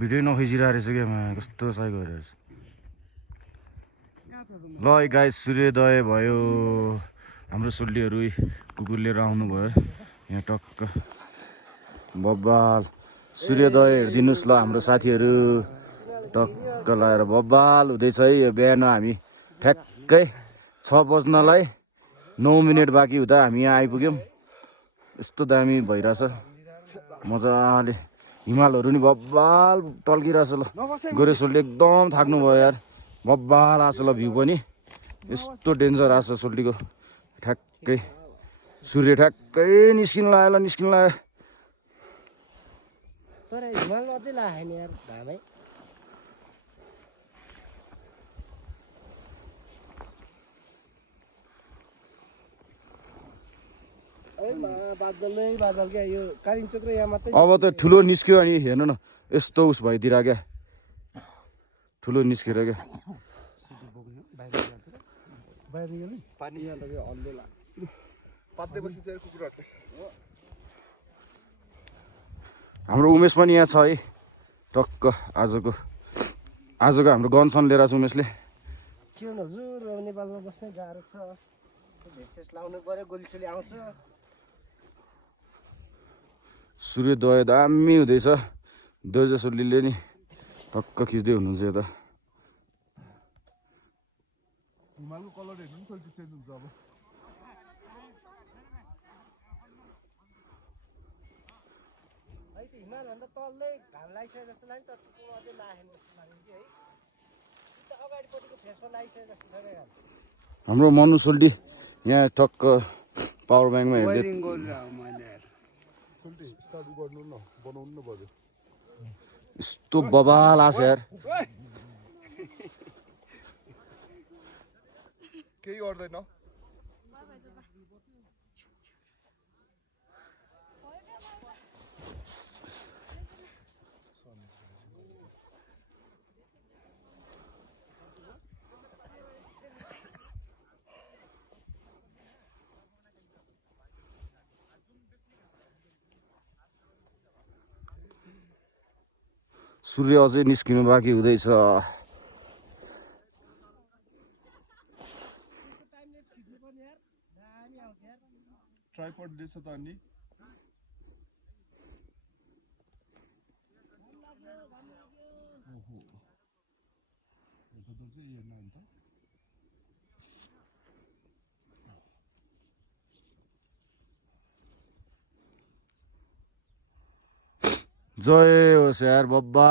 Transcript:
video नखिचिरहेको रहेछ क्या कस्तो साइको रहेछ ल गाइस सूर्योदय भयो हाम्रो सोल्टीहरू कुकुर लिएर आउनु भयो यहाँ टक्क बब्बाल सूर्योदय हेरिदिनुहोस् ल हाम्रो साथीहरू टक्क लगाएर बब्बाल हुँदैछ है यो बिहान हामी ठ्याक्कै 6 बज्नलाई 9 मिनट बाँकी हुँदा हामी यहाँ आइपुग्यौँ यस्तो दामी भइरहेछ मजाले हिमालहरू नि बब्बाल टल्किरहेछ ल गोरेसोलले एकदम थाक्नु भयो यार बब्बाल आछ ल भ्यू पनि यस्तो डेन्जर आछ सोल्टीको ठ्याक्कै सूर्य ठ्याक्कै निस्किन लाग्यो ल निस्किन लाग्यो तर हिमाल अझै लाग्यो नि यार घामै बादल क्या यो कालिम्पोङ र यहाँ मात्रै अब त ठुलो निस्क्यो अनि हेर्नु न यस्तो उस भइदिएर क्या ठुलो निस्केर क्या हाम्रो उमेश पनि यहाँ छ है टक्क आजको हाम्रो गनसन लिएर छ उमेशले के हुनु हजुर नेपालमा बस्नै गाह्रो छ भेस्टेस लाउनु पर्यो गोलीसोली आउँछ सूर्योदय दामी हुँदैछ दोर्जा सोल्टीले नि टक्क खिच्दै हुनुहुन्छ यता हिमालको कलर हेर्नु नि कहिले चेन्ज हुन्छ अब है त्यो हिमालभन्दा तल्लै घाम लागिसके जस्तो लाग्यो तर त्यो अझै लागेन जस्तो लाग्यो कि है त्यो अगाडिपट्टिको फेसमा लागिसके जस्तो छ क्या हाम्रो मनु सोल्टी यहाँ टक्क पावर ब्याङ्कमा हेर्दै स्टार्ट गर्नु न बनाउनु न पर्यो यस्तो बबाल आछ यार केही गर्दैन सूर्य अझै निस्किनु बाँकी हुँदैछ ट्राइपड दिएछ त अनि जय होस् यार बब्बाल